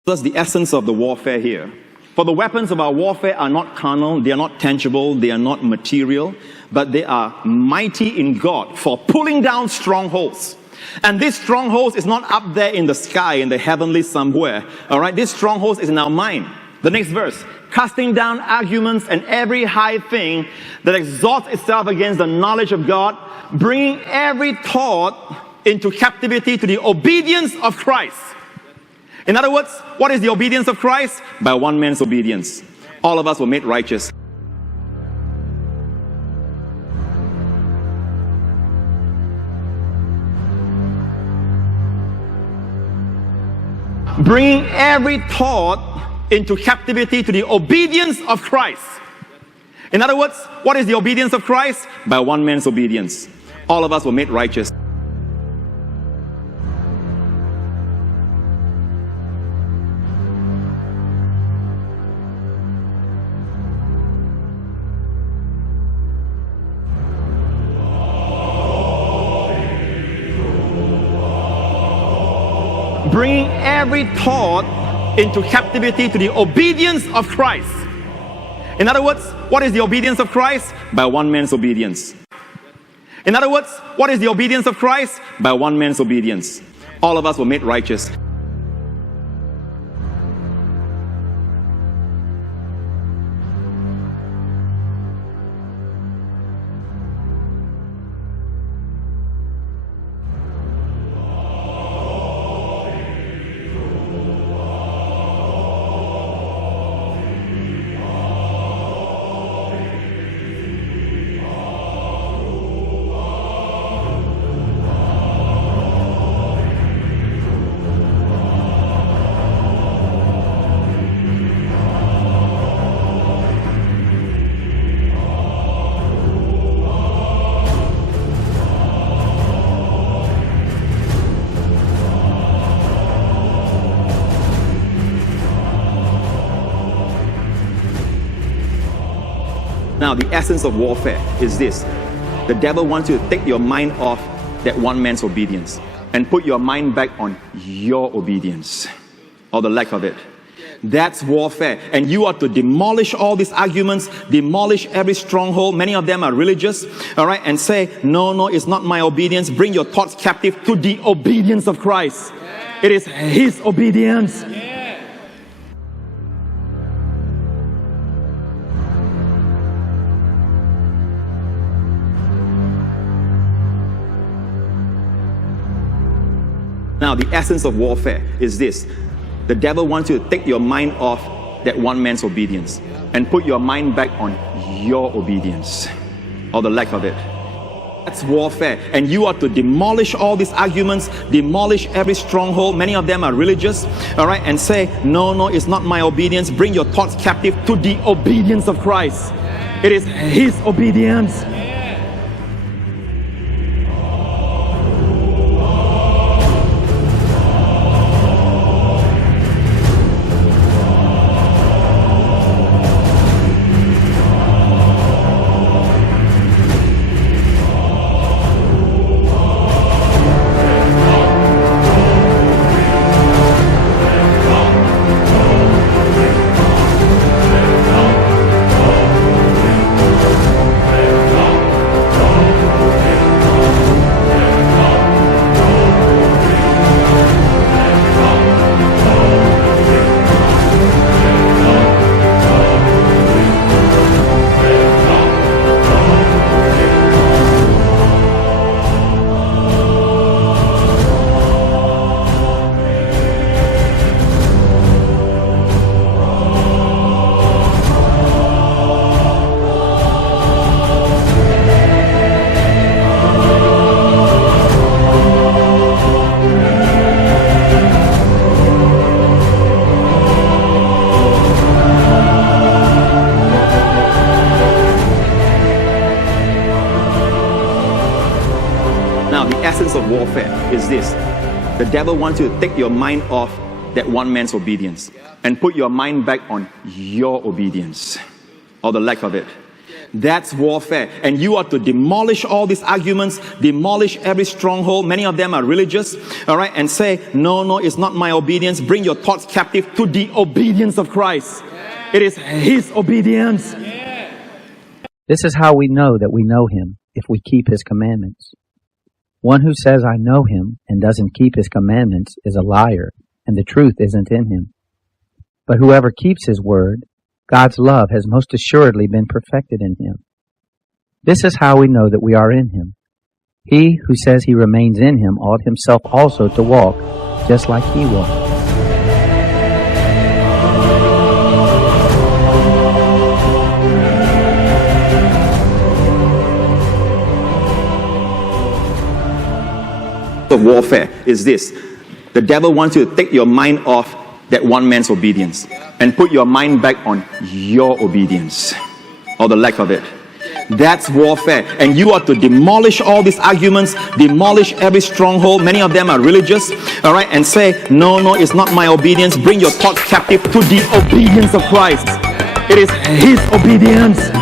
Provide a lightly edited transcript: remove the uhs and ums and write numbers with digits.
That's the essence of the warfare here. For the weapons of our warfare are not carnal, they are not tangible, they are not material, but they are mighty in God for pulling down strongholds. And this stronghold is not up there in the sky, in the heavenly somewhere. All right, this stronghold is in our mind. The next verse, casting down arguments and every high thing that exalts itself against the knowledge of God, bringing every thought into captivity to the obedience of Christ. In other words, what is the obedience of Christ? By one man's obedience, all of us were made righteous. Bringing every thought into captivity to the obedience of Christ. In other words, what is the obedience of Christ? By one man's obedience, all of us were made righteous. Bringing every thought into captivity to the obedience of Christ. In other words, what is the obedience of Christ? By one man's obedience. In other words, what is the obedience of Christ? By one man's obedience, all of us were made righteous. Now, the essence of warfare is this. The devil wants you to take your mind off that one man's obedience and put your mind back on your obedience, or the lack of it. That's warfare. And you are to demolish all these arguments, demolish every stronghold. Many of them are religious, all right, and say, no, it's not my obedience. Bring your thoughts captive to the obedience of Christ. It is His obedience. Now, the essence of warfare is this. The devil wants you to take your mind off that one man's obedience and put your mind back on your obedience, or the lack of it. That's warfare. And you are to demolish all these arguments, demolish every stronghold. Many of them are religious, all right, and say, no, it's not my obedience. Bring your thoughts captive to the obedience of Christ. It is His obedience. Now, the essence of warfare is this. The devil wants you to take your mind off that one man's obedience and put your mind back on your obedience, or the lack of it. That's warfare. And you are to demolish all these arguments, demolish every stronghold. Many of them are religious, all right, and say, no, it's not my obedience. Bring your thoughts captive to the obedience of Christ. It is His obedience. This is how we know that we know Him, if we keep His commandments. One who says, I know Him, and doesn't keep His commandments is a liar, and the truth isn't in him. But whoever keeps His word, God's love has most assuredly been perfected in him. This is how we know that we are in Him. He who says he remains in Him ought himself also to walk just like He walked. Of warfare is this: the devil wants you to take your mind off that one man's obedience and put your mind back on your obedience, or the lack of it. That's warfare. And you are to demolish all these arguments, demolish every stronghold. Many of them are religious, all right, and say, no, it's not my obedience. Bring your thoughts captive to the obedience of Christ. It is His obedience.